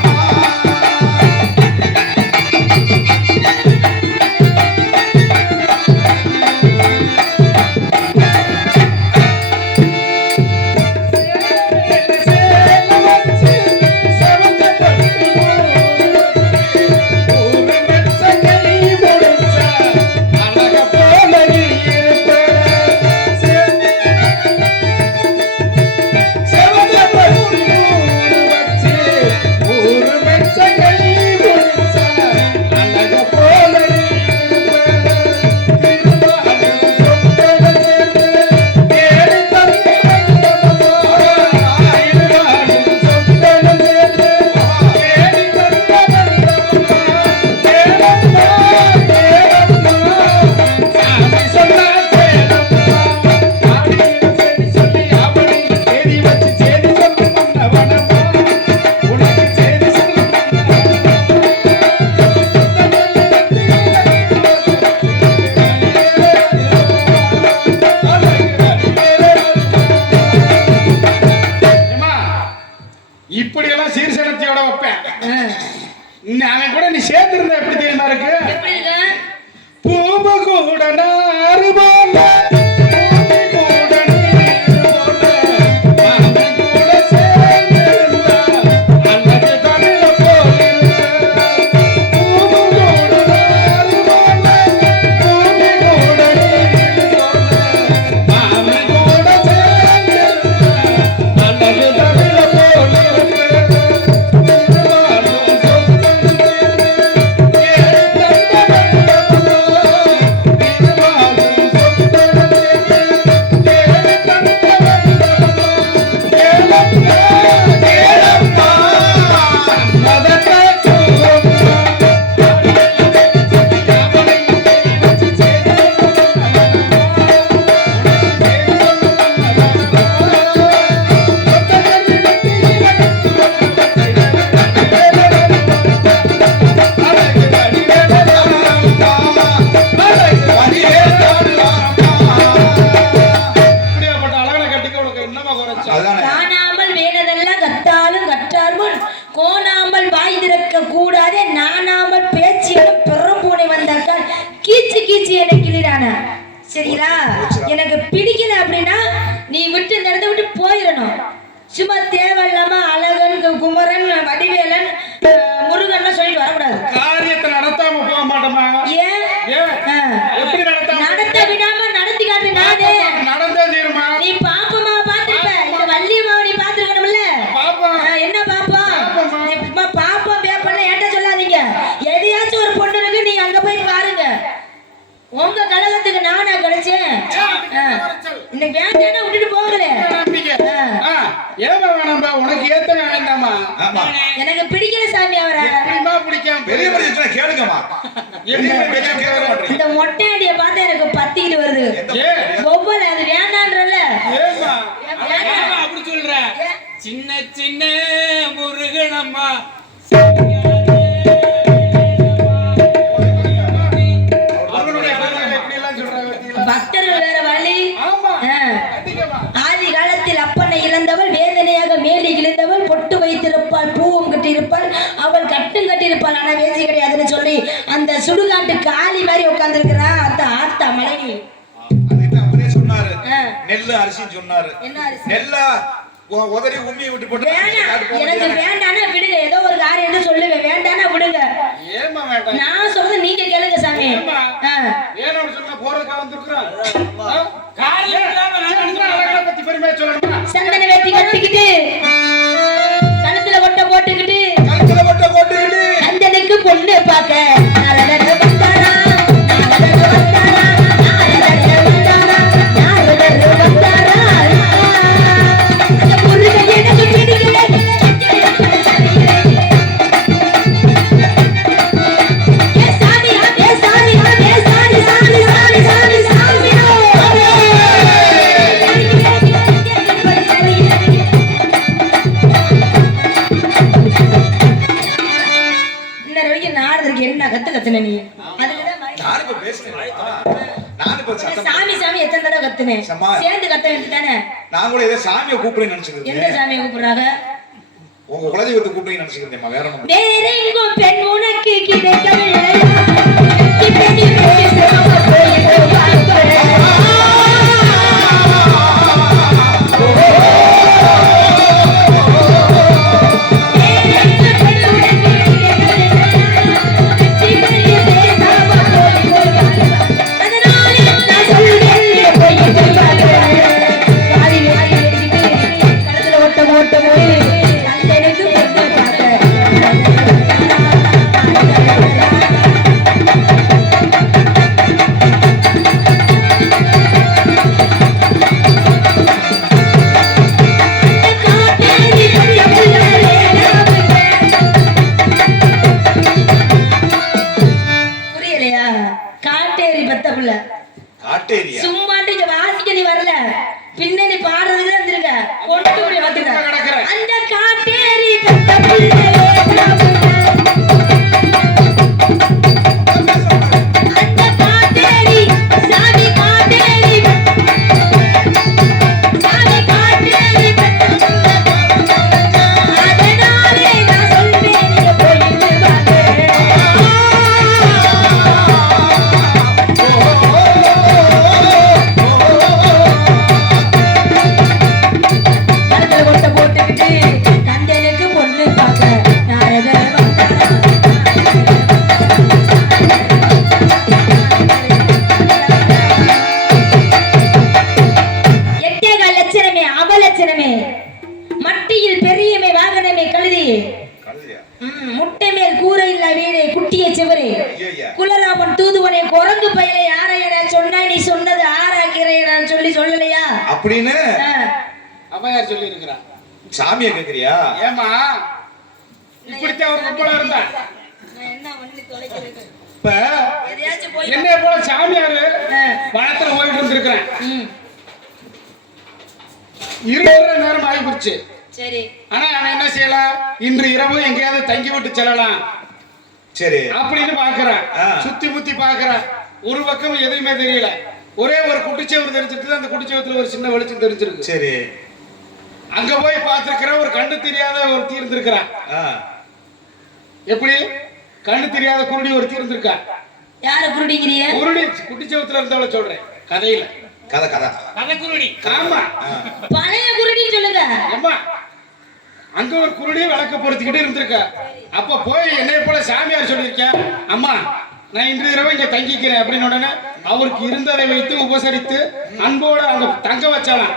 இப்படியெல்லாம் சீர்சனத்தையோட வைப்பேன். அவன் கூட நீ சேர்ந்திருந்தா எப்படி தெரியுமா இருக்கு? பூம கூட நாறு போல கூடாதே நானாமல் பேச்சியலும் பெரும்பூனை வந்தாக்கால் கீச்சு கீச்சு என கிளிரான சரிங்களா? எனக்கு பிடிக்கல அப்படின்னா நீ விட்டு இந்த இடத்த விட்டு போயிடணும். சும்மா தேவையில்லாம அழகன் குமரன் வடிவேலன் முருகன் சொல்லிட்டு வரக்கூடாது. காரியத்தை நடத்தாம போக மாட்டோமா? ஏன் எப்படி நடத்த விடாம நடத்தி காட்டு நானே. நடந்தே தீருமா? நீ பாப்பமா பாத்துருப்ப, இந்த வள்ளியம்மா நீ பாத்துருக்கணும்ல. என்ன பாப்பா? பாப்பா பேப்பர்ல ஏன்ட்ட சொல்லாதீங்க. எதையாச்சும் ஒரு பொண்ணு இருக்கு, நீ அங்க போய் பாருங்க. உங்க கலகத்துக்கு நானா கிடைச்சேன். இன்னைக்கு வேண்டானா விட்டுட்டு போகல. ஏமா வேணாம்பா, உனக்கு ஏத்த வேண்டாமா? எனக்கு பிடிக்கல சாமி அவரை. பிடிக்காம பெரிய மனுஷனை கேளுங்கம்மா. இந்த மொட்டை அடியை பார்த்தா எனக்கு பத்திக்கிட்டு வருது. ஒவ்வொரு அது வேண்டான்றல. அப்படி சொல்ற சின்ன சின்ன முருகனம்மா பக்தர்கள் வேற வழி. ஆதி காலத்தில் அப்பனை இழந்தவள் வேதனையாக மேலி இழந்தவள் பொட்டு வைத்திருப்பாள், பூவும் கட்டியிருப்பாள், அவள் கட்டும் கட்டியிருப்பாள், ஆனா வேசி கிடையாதுன்னு சொல்லி அந்த சுடுகாட்டு காளி மாதிரி உட்கார்ந்துருக்கிறா அந்த ஆத்தா மலைவி. அப்படியே சொன்னாரு. நெல்லு அரிசி சொன்னாரு. என்ன அரிசி? நெல்லா உதறி உம்மி விட்டு போட்டு எனக்கு வேண்டானா விடுங்க. ஏதோ ஒரு காரியம் சொல்லுவேன், வேண்டானா விடுங்க. நான் சொல்றது நீங்க கேளுங்க சாமி. சந்தன வேட்டி கட்டிக்கிட்டு கழுத்துல கொட்டை போட்டுக்கிட்டு சந்தனுக்கு பொண்ணு பார்க்க என்ன கத்து கத்துன நீ? சாமி சாமி எத்தனை தடவை கத்துனேன், சேர்ந்து கத்த வேண்டியதானே? நான் கூட ஏதோ சாமியை கூப்பிடுறேன்னு நினைச்சுக்கிறேன். எந்த சாமியை கூப்பிடுறாங்க? உங்க குலதெய்வத்தை கூப்பிடுறீங்கன்னு நினைச்சுக்கிறேன். வேற ஒண்ணும் வேற எங்கும் பெண் உனக்கு கிடைக்கவில்லை. சும்மாட்டு வாசிக்க நீ வரல, பின்னணி பாடுறதுக்கு வந்துருங்க. அந்த காட்டேரி பெத்த புள்ள முட்டை மேல் கூரை இல்ல வீடு குட்டிய செவரே குலராமன் தூதுவனே குரங்கு பையில யாரையா சொன்னா நீ சொன்னது ஆராக்கிறேன் சொல்லி சொல்லலையா அப்படின்னு அவையார் சொல்லி இருக்கிறா. சாமியை கேக்குறியா? ஏமா இப்படித்தான் ஒரு கும்பலா இருந்தா இப்ப என்னைய போல சாமியாரு வனத்துல போயிட்டு இருந்திருக்கிறேன். இருக்கிற நேரம் ஆகி போச்சு. சரி, ஆனா அவன் என்ன செய்யலாம், இன்று இரவு எங்கேயாவது தங்கி விட்டு செல்லலாம் சரி அப்படின்னு பாக்குறான். சுத்தி முத்தி பாக்குறான், ஒரு பக்கம் எதுவுமே தெரியல. ஒரே ஒரு குட்டிச்சேவர் தெரிஞ்சிருக்கு, அந்த குட்டிச்சேவத்துல ஒரு சின்ன வெளிச்சம் தெரிஞ்சிருக்கு. சரி, அங்க போய் பார்த்திருக்கிற ஒரு கண்டு தெரியாத ஒரு தீர்ந்திருக்கிறான். எப்படி கண்ணு தெரியாத குருடி ஒருத்தி இருந்திருக்கா. யார குருடிங்கிறிய? குருடி குட்டிச்சவத்துல இருந்தவள சொல்றேன் கதையில. கதை கதை கதை குருடி. ஆமா பழைய குருடின்னு சொல்லுங்க. அம்மா அங்க ஒரு குருடி விளக்க பொறுத்துக்கிட்டு இருந்திருக்கா. அப்ப போய் என்னைய போல சாமியார் சொல்லியிருக்கேன், அம்மா நான் இன்று இரவு இங்க தங்கிக்கிறேன் அப்படின்னு. உடனே அவருக்கு இருந்ததை வைத்து உபசரித்து அன்போட அங்க தங்க வச்சாலாம்.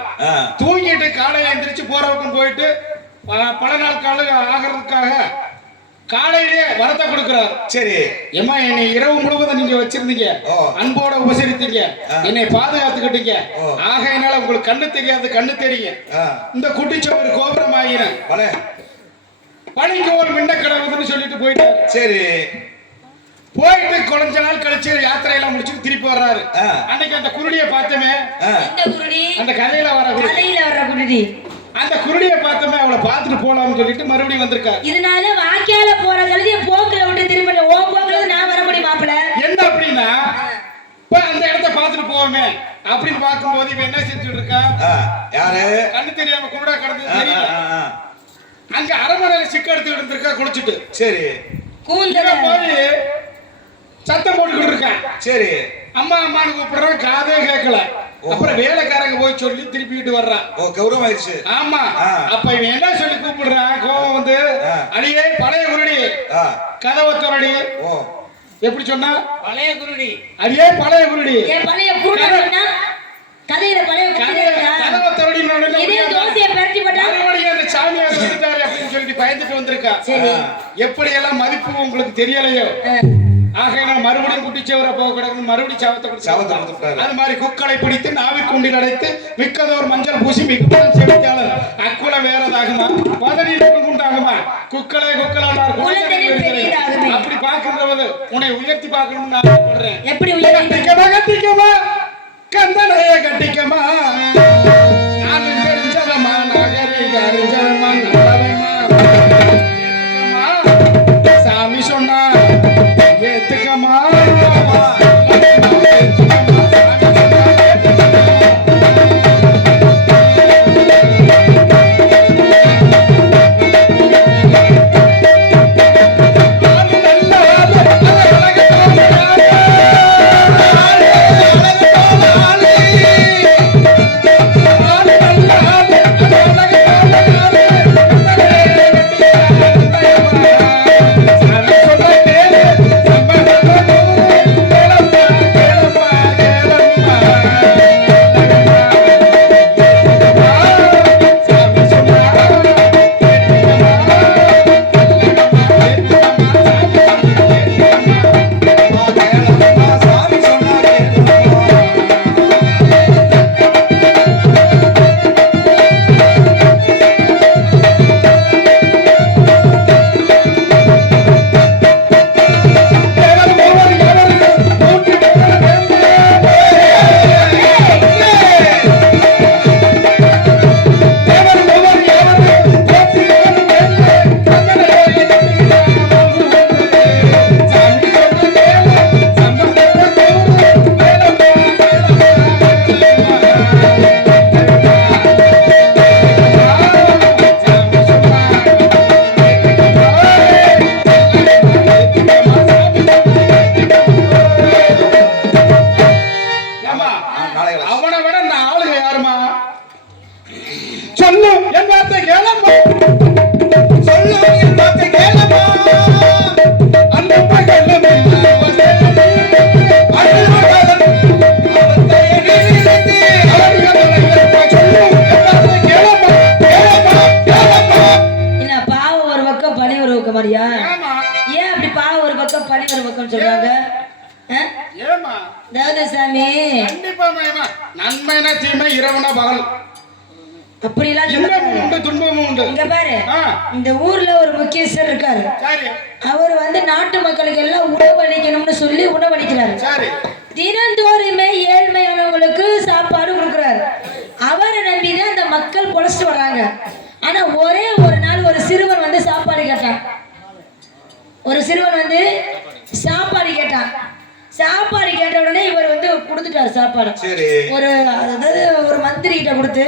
தூங்கிட்டு காலையில எந்திரிச்சு போறவக்கும் போயிட்டு பல நாள் கால ஆகிறதுக்காக காலையிலே வரத்தை கொடுக்கிறார். சரி ஏமா என்னை இரவு முழுவதும் நீங்க வச்சிருந்தீங்க, அன்போட உபசரித்தீங்க, என்னை பாதுகாத்துக்கிட்டீங்க. ஆகையினால உங்களுக்கு கண்ணு தெரியாது, கண்ணு தெரியும். இந்த குட்டிச்சோறு கோபுரம் ஆகிறேன் பணிக்கோல் மின்ன கடவுதுன்னு சொல்லிட்டு போயிட்டாரு. சரி போயிட்டு கொஞ்ச நாள் கழிச்சு யாத்திரையெல்லாம் முடிச்சு திருப்பி வர்றாரு. அன்னைக்கு அந்த குருடியை பார்த்தமே, அந்த கதையில வர குருடி, அந்த குருடியை பார்த்தமே அவளை பார்த்துட்டு போலாம்னு சொல்லிட்டு மறுபடியும் வந்திருக்காரு. இதனால வாக்கியால போற கழுதிய போக்குல விட்டு திரும்ப ஓ போக்குல நான் வர முடியும் மாப்பிள. என்ன அப்படின்னா இப்ப அந்த இடத்த பார்த்துட்டு போவோமே அப்படின்னு பார்க்கும்போது இவன் என்ன செஞ்சுட்டு இருக்கா? யாரு? கண்ணு தெரியாம குருடா கடந்து தெரியல. அங்க அரமனையில சிக்க எடுத்துக்கிட்டு இருந்திருக்கா குளிச்சுட்டு. சரி கூந்தல போய் சத்தம் போட்டுக்கிட்டு இருக்கான். சரி அம்மா அம்மான்னு கூப்பிடுறான், காதே கேட்கல. அப்புறம் வேலைக்காரங்க போய் சொல்லி திருப்பிட்டு வர்றான். கௌரவம் ஆயிடுச்சு. ஆமா அப்ப இவன் என்ன சொல்லி கூப்பிடுறான்? கோபம் வந்து, அடியே பழைய குருடி கதவை திறடி. எப்படி சொன்னா? பழைய குருடி. அடியே பழைய குருடி. பழைய குருடன்னா கதையில பழைய கதவை திறடி. இதே தோசையை பரட்டி போட்டா மறுபடியும் அந்த சாமியார் வந்துட்டாரு அப்படின்னு சொல்லிட்டு பயந்துட்டு வந்திருக்கா. எப்படி எல்லாம் மதிப்பு உங்களுக்கு தெரியலையோ. ஆகையினால் மறுபடியும் குட்டிச்சவரை போக கிடக்கு, மறுபடியும் சாவத்தை கொடுத்தாரு. அது மாதிரி குக்களை பிடித்து நாவிற் குண்டில் அடைத்து மிக்கதோர் மஞ்சள் பூசி மிகுந்த செவித்தாளர் அக்குல வேறதாகுமா பதனில் உண்டாகுமா குக்களே குக்கலானார் அப்படி பார்க்கின்றவது உன்னை உயர்த்தி பார்க்கணும்னு நான் சொல்றேன். எப்படி உயர்த்திக்கமா கட்டிக்கமா கந்தனைய கட்டிக்கமா நான் தெரிஞ்சவமா நகரிக அறிஞ்சவமா நல்லவமா சாமி சொன்னா ஏத்துக்கமா. அவனை விட இந்த ஆளுங்க யாருமா? சொல்லு என் வார்த்தை கேளம்மா, சொல்லு என் வார்த்தை கேளம்மா. அந்த பகலும் என்ன பாவம் ஒரு பக்கம் பழி ஒரு பக்கம் மாதிரியா? ஏன் அப்படி பாவம் ஒரு பக்கம் பழி ஒரு பக்கம் சொல்றாங்க? சாமி கண்டிப்பா நன்மைனா தீமை, இரவுனா பகல், அப்படிலாம் இன்பமும் உண்டு துன்பமும் உண்டு. இங்க பாரு, இந்த ஊர்ல ஒரு முக்கியஸ்தர் இருக்காரு. அவர் வந்து நாட்டு மக்களுக்கு எல்லாம் உணவளிக்கணும்னு சொல்லி உணவளிக்கிறாரு. தினந்தோறுமே ஏழ்மையானவங்களுக்கு சாப்பாடு கொடுக்குறாரு. அவரை நம்பிதான் அந்த மக்கள் பொழைச்சிட்டு வர்றாங்க. ஆனா ஒரே ஒரு நாள் ஒரு சிறுவன் வந்து சாப்பாடு கேட்டான். ஒரு சிறுவன் வந்து சாப்பாடு கேட்டான். சாப்பாடு கேட்ட உடனே இவர் வந்து கொடுத்துட்டாரு சாப்பாடு. ஒரு அதாவது ஒரு மந்திரி கிட்ட கொடுத்து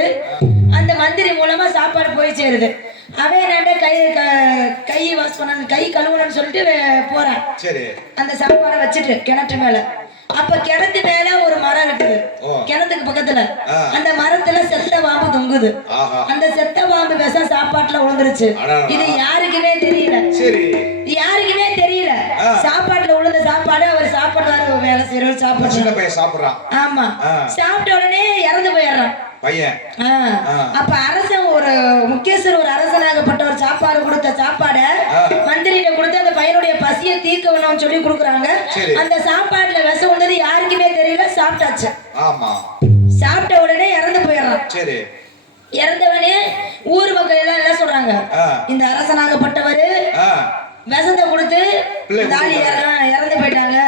அந்த மந்திரி மூலமா சாப்பாடு போய் சேருது. அவன் என்னட்ட கை வாஷ் பண்ண கை கழுவணும்னு சொல்லிட்டு போறான். சரி. அந்த சாப்பாடை வச்சுட்டு கிணற்று மேல. அப்ப கிணத்து மேல ஒரு மரம் இருக்குது. கிணத்துக்கு பக்கத்துல அந்த மரத்துல செத்த பாம்பு தொங்குது. அந்த செத்த பாம்பு விஷம் சாப்பாட்டுல விழுந்துருச்சு. இது யாருக்குமே தெரியல. சரி. யாருக்குமே தெரியல. சாப்பாட்டுல விழுந்த சாப்பாடு அவர் சாப்பிடுறாரு, வேலை செய்யறவர் சாப்பாடு. சின்ன பையன் சாப்பிடுறான். ஆமா. சாப்பிட்ட உடனே இறந்து போயிடுறான் பையன். அப்ப அரசன் ஒரு முக்கியஸ்தர் ஒரு அரசனாகப்பட்ட ஒரு சாப்பாடு கொடுத்த சாப்பாட மந்திரிட்ட கொடுத்து அந்த பையனுடைய பசியை தீர்க்க வேணும்னு சொல்லி கொடுக்குறாங்க. அந்த சாப்பாட்டுல விஷம் வந்தது யாருக்குமே தெரியல. சாப்பிட்டாச்சு. ஆமா. சாப்பிட்ட உடனே இறந்து போயிடுறான். சரி. இறந்தவனே ஊர் மக்கள் எல்லாம் என்ன சொல்றாங்க, இந்த அரசனாகப்பட்டவரு விஷத்தை கொடுத்து இறந்து போயிட்டாங்க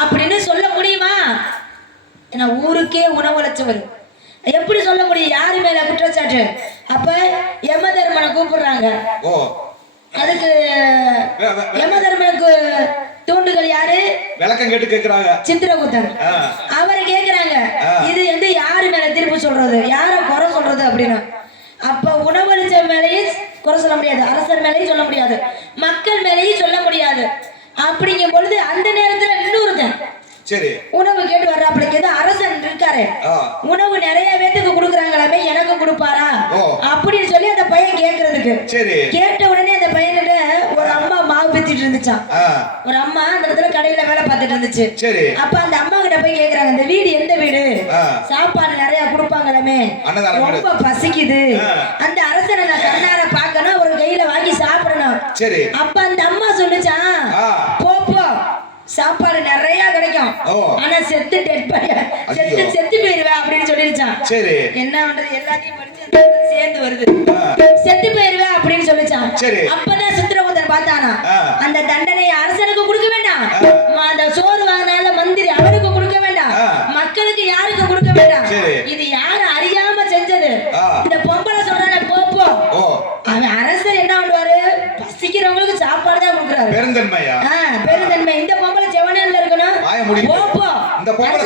அப்படின்னு சொல்ல முடியுமா? ஏன்னா ஊருக்கே உணவளிச்சவர் எப்படி சொல்ல முடியும்? யாரு மேல குற்றச்சாட்டு? அப்ப யமதர்மனை கூப்பிடுறாங்க. அதுக்கு யமதர்மனுக்கு தூண்டுகள் யாரு? விளக்கம் கேட்டு கேக்குறாங்க. சித்திரகுப்தன். அவரை கேக்குறாங்க, இது வந்து யாரு மேல திருப்பி சொல்றது, யார குறை சொல்றது அப்படின்னு. அப்ப உணவளிச்ச மேலேயும் குறை சொல்ல முடியாது, அரசர் மேலேயும் சொல்ல முடியாது, மக்கள் மேலேயும் சொல்ல முடியாது. அப்படிங்கும் பொழுது அந்த நேரத்துல இன்னொருத்தன் சரி உணவு கேட்டு வர்றாப்புல அரசன் இருக்காரு, உணவு நிறைய பேத்துக்கு கொடுக்குறாங்களாமே, எனக்கு கொடுப்பாரா அப்படின்னு சொல்லி அந்த பையன் கேட்கறதுக்கு. கேட்ட உடனே அந்த பையன்கிட்ட ஒரு அம்மா மாவு பித்திட்டு இருந்துச்சான். ஒரு அம்மா அந்த இடத்துல கடையில வேலை பார்த்துட்டு இருந்துச்சு. அப்ப அந்த அம்மா கிட்ட போய் கேக்குறாங்க, இந்த வீடு எந்த வீடு, சாப்பாடு நிறைய கொடுப்பாங்களாமே, ரொம்ப பசிக்குது, அந்த அரசனை நான் கண்ணார பாக்கணும், ஒரு கையில வாங்கி சாப்பிடணும். அப்ப அந்த அம்மா சொல்லுச்சான், போ சாப்பாடு நிறைய கிடைக்கும், ஆனா செத்து செத்து போயிருவேன் அப்படின்னு சொல்லிருச்சான். என்ன பண்றது, எல்லாத்தையும் படிச்சு சேர்ந்து வருது, செத்து போயிருவேன் அப்படின்னு சொல்லிச்சான். அப்பதான் சித்திரகுப்தன் பார்த்தானா, அந்த தண்டனை அரசனுக்கு கொடுக்க வேண்டாம், அந்த சோறு வாங்கினால மந்திரி அவருக்கு கொடுக்க வேண்டாம், மக்களுக்கு யாருக்கு கொடுக்க வேண்டாம், இது யாரும் அறியாம செஞ்சது. இந்த பொம்பளை சொல்றான போ அவன் அரசர் என்ன பண்ணுவாரு, பசிக்கிறவங்களுக்கு சாப்பாடு தான் கொடுக்குறாரு. பெருந்தன்மையா? பெருந்தன்மை. இந்த பொம்பளை செவனேல இருக்கணும், போப்போ இந்த பொம்பளை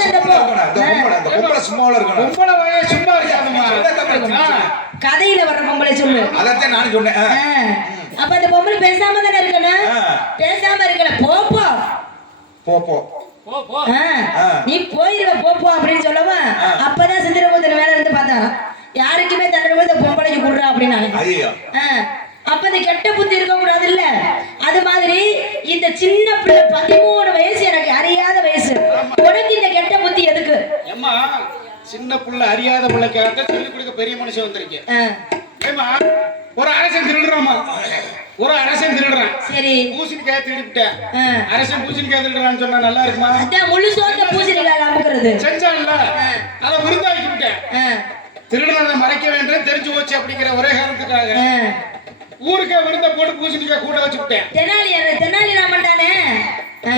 சும்மா இருக்கணும். பொம்பளை சும்மா இருக்காதம்மா, கதையில வர்ற பொம்பளை சொல்லு, அதத்தான் நான் சொன்னேன். அப்ப அந்த பொம்பளை பேசாம தானே இருக்கணும், பேசாம இருக்கல, போப்போ போப்போ நீ போயிருவ போப்போ அப்படின்னு சொல்லவா. அப்பதான் சித்திரகுப்தன் மேல இருந்து பார்த்தா யாருக்குமே தண்டனை இந்த பொம்பளைக்கு கொடுறா அப்படின்னா. அப்ப இந்த கெட்ட புத்தி இருக்க கூடாது இல்ல. அது மாதிரி இந்த சின்ன பிள்ளை 13 வயசு, எனக்கு அறியாத வயசு, உனக்கு இந்த கெட்ட புத்தி எதுக்கு? ஏமா சின்ன புள்ள அறியாத பிள்ளைக்காக சொல்லி கொடுக்க பெரிய மனுஷன் வந்திருக்கேன். ஏமா ஒரு அரசன் திருடுறாமா, ஒரு அரசன் திருடுறான். சரி, பூசணிக்காய் திருடிவிட்டேன், அரசன் பூசணிக்காய் திருடுறான்னு சொன்னா நல்லா இருக்குமா? அதான் முழு சோத்த பூசணிக்காய் அமுக்குறது செஞ்சான்ல, அதை விருந்தாக்கி விட்டேன். திருடனை மறைக்க வேண்டும் தெரிஞ்சு போச்சு அப்படிங்கிற ஒரே காரணத்துக்காக ஊருக்கே விருந்த போட்டு பூசணிக்காய் கூட வச்சு விட்டேன். தெனாலி ராமன் தானே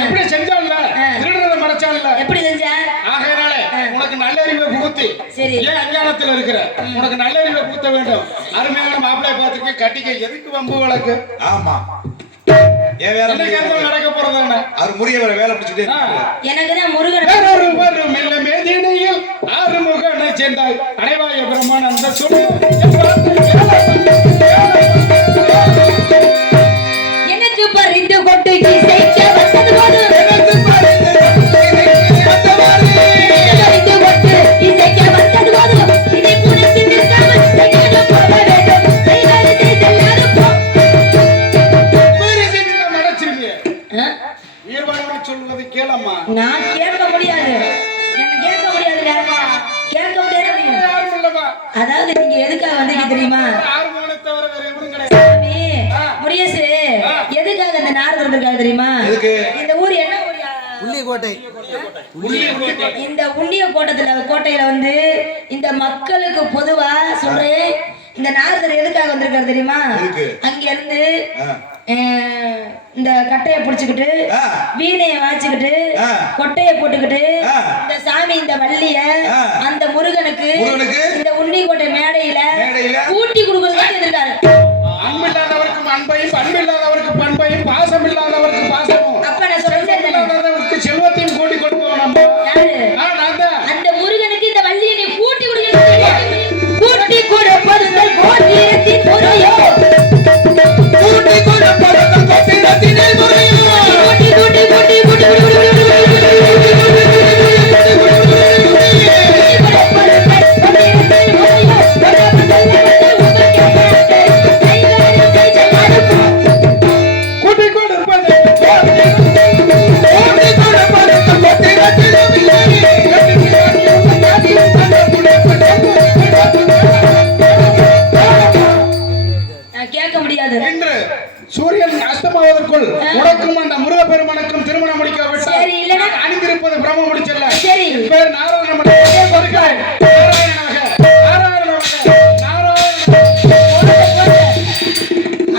எப்படி செஞ்சான்ல, திருடனை மறைச்சான்ல, எப்படி செஞ்ச? ஆகையினால உனக்கு நல்லறிவை புகுத்தி, ஏன் அஞ்ஞானத்துல இருக்கிற உனக்கு நல்லறிவை புகுத்த வேண்டும். அருமையான மாப்பிள்ளைய பார்த்துக்க, கட்டிக்க, எதுக்கு வம்பு வழக்கு? ஆமா, நடக்க போறதான அவர் முருகன் வேலை பிடிச்சிட்டு எனக்குதான் முருகன் மேதினியில் ஆறுமுகனை சேர்ந்தாய் அனைவாய பிரம்மானந்த சொல்லு. எனக்கு பறிந்து கொண்டு இசைக்க வந்தது போது, இசைக்க வந்தது போது, இதை புரிந்து நிற்காமல் செய்யணும் போக வேண்டும், செய்வது எல்லாரும் போ. சொல்வதை கேளம்மா. நான் கேட்க முடியாது, என்ன கேட்க முடியாதுங்க, கேட்க முடியாது. அதாவது நீங்க எதுக்காக வந்தீங்க தெரியுமா? சாமி முரியசு எதுக்காக இந்த நாடு வந்திருக்காங்க தெரியுமா? இந்த ஊர் என்ன ஊர்? உன்னியக்கோட்டை. இந்த கோட்டையில வந்து இந்த மக்களுக்கு பொதுவா சொல்றேன், இந்த நாரதர் எதுக்காக வந்திருக்காரு தெரியுமா? அங்க இருந்து இந்த கட்டைய புடிச்சுக்கிட்டு, வீணைய வாச்சுக்கிட்டு, கொட்டைய போட்டுக்கிட்டு, இந்த சாமி இந்த வள்ளிய அந்த முருகனுக்கு இந்த உன்னிக்கோட்டை மேடையில கூட்டி கொடுக்கறதுக்கு வந்திருக்காரு. அன்பில்லாதவருக்கு அன்பையும், அன்பில்லாதவருக்கு பண்பையும், பாசம் இல்லாதவருக்கு பாசமும், அப்ப நான் சொல்றேன் செல்வத்தையும் கூட்டி கொடுப்போம். அந்த முருகனுக்கு இந்த வள்ளியை நீ கூட்டி கொடுக்க, கூட்டி கொடுப்பது கோட்டீரத்தின் முறையோ. முடியாது. இன்று சூரியன் அஸ்தமாவதற்குள் உனக்கும் அந்த முருகப்பெருமானுக்கும் திருமணம் முடிக்க சரி, இல்லைன்னா அணிந்திருப்பது பிரம்ம முடிச்சல்ல. சரி. பேர் நாராயண வருகிறேன்.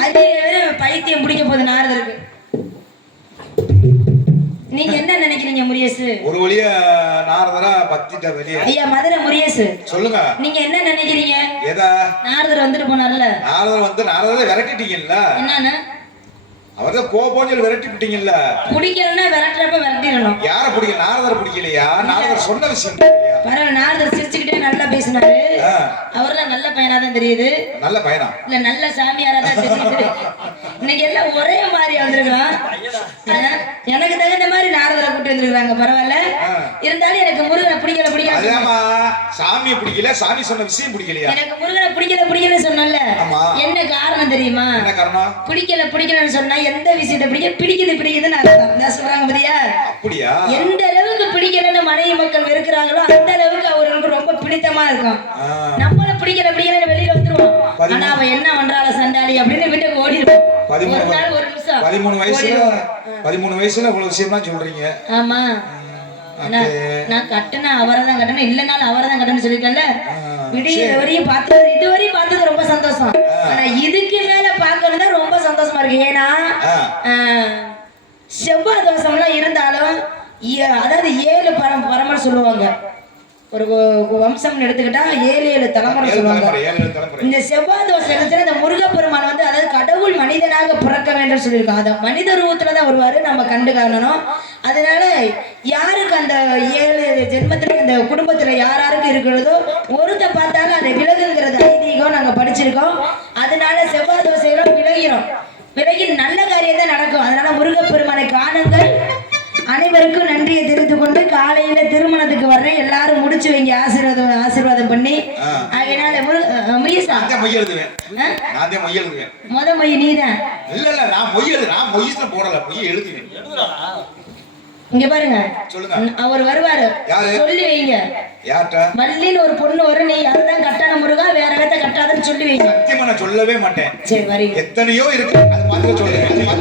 அது பைத்தியம் பிடிக்க போகுது நாரதருக்கு. நீங்க என்ன நினைக்கிறீங்க முரியசு? ஒரு வழியா நாரதரா பத்திட்ட வெளியே. ஐயா மதுரை முரியசு சொல்லுங்க. நீங்க என்ன நினைக்கிறீங்க? ஏதா நாரதர் வந்துட்டு போனார்ல, நாரதரை விரட்டிட்டீங்கல்ல. என்னன்னு அவர்தான் போன்னு சொல்லி விரட்டி விட்டீங்கல்ல. பிடிக்கலன்னா விரட்டுறப்ப விரட்டிடணும். யார பிடிக்கல? நாரதர் பிடிக்கலையா? நாரதர் சொன்ன விஷயம் பரவாயில்ல, நாரதர் சிரிச்சுக்கிட்டே நல்லா பேசினாரு. அவர்லாம் நல்ல பையனா தான் தெரியுது. நல்ல பையனா இல்ல நல்ல சாமியாரா தான் தெரியுது. இன்னைக்கு எல்லாம் ஒரே மாதிரி வந்திருக்கான். எனக்கு தகுந்த மாதிரி நாரதரை கூட்டி வந்திருக்காங்க. பரவாயில்ல, இருந்தாலும் எனக்கு முருகனை பிடிக்கல. அதாமா சாமியை பிடிக்கல, சாமி சொன்ன விஷயம் பிடிக்கலையா? எனக்கு முருகனை பிடிக்கலன்னு சொன்னல. என்ன காரணம் தெரியுமா? என்ன காரணம்? பிடிக்கலன்னு சொன்னா எந்த விஷயத்தை பிடிக்குதுன்னு அர்த்தம். நான் சொல்றாங்க பாத்தியா? அப்படியா? எந்த அளவுக்கு பிடிக்கலன்னு மனைவி மக்கள் வெறுக்கிறாங்களோ அந்த அளவுக்கு அவர்களுக்கு ரொம்ப பிடித்தமா இருக்கும். நம்மள பிடிக்கலன்னு வெளியில வந்துருவோம். ஆனா அவ என்ன பண்றாள சண்டாளி அப்படின்னு வீட்டுக்கு ஓடிடுவோம். 13 வயசுல இவ்வளவு விஷயம்லாம் சொல்றீங்க. ஆமா, நான் கட்டின அவரைதான் கட்டணும், இல்லைனாலும் அவரைதான் கட்டணும்னு சொல்லிருக்கேன்ல. இதுவரையும் பார்த்தது ரொம்ப சந்தோஷம். ஆனா இதுக்கு மேல பாக்குறது ரொம்ப சந்தோஷமா இருக்கு. ஏன்னா செவ்வாய் தோஷம்லாம் இருந்தாலும் அதாவது 7 பரம்பரை சொல்லுவாங்க. ஒரு வம்சம்னு எடுத்துக்கிட்டா 7 தலைமுறை சொல்லுவாங்க. இந்த செவ்வாய் தோஷம் இருந்துச்சுன்னா இந்த முருகப்பெருமான் வந்து அதாவது கடவுள் மனிதனாக பிறக்க வேண்டும் சொல்லியிருக்காங்க. அந்த மனித ரூபத்துலதான் வருவாரு, நம்ம கண்டு காணணும். அதனால யாருக்கு அந்த 7 ஜென்மத்துல இந்த குடும்பத்துல யாராருக்கு இருக்கிறதோ ஒருத்த பார்த்தாலும் அதை விலகுங்கிறது ஐதீகம் நாங்க படிச்சிருக்கோம். அதனால செவ்வாய் தோசைகளும் விலகி நல்ல காரியம் தான் நடக்கும். அதனால முருகப்பெருமானை காணுங்கள். அனைவருக்கும் நன்றியை தெரிந்து கொண்டு காலையில திருமணத்துக்கு வர்றேன். எல்லாரும் முடிச்சு வைங்க, ஆசீர்வாதம் பண்ணி. அதனால முயசா முத மொய் நீதான். இல்ல நான் போடல, பொய் எழுதுவேன். இங்க பாருங்க, அவர் வருவாரு, சொல்லி வைங்க. வள்ளின்னு ஒரு பொண்ணு வரும், நீ அதுதான் கட்டான முருகா, வேற வேத்த கட்டாதன்னு சொல்லி வைங்க. சொல்லவே மாட்டேன். சரி, வரீங்க. எத்தனையோ இருக்கு, அது மாதிரி சொல்லுங்க.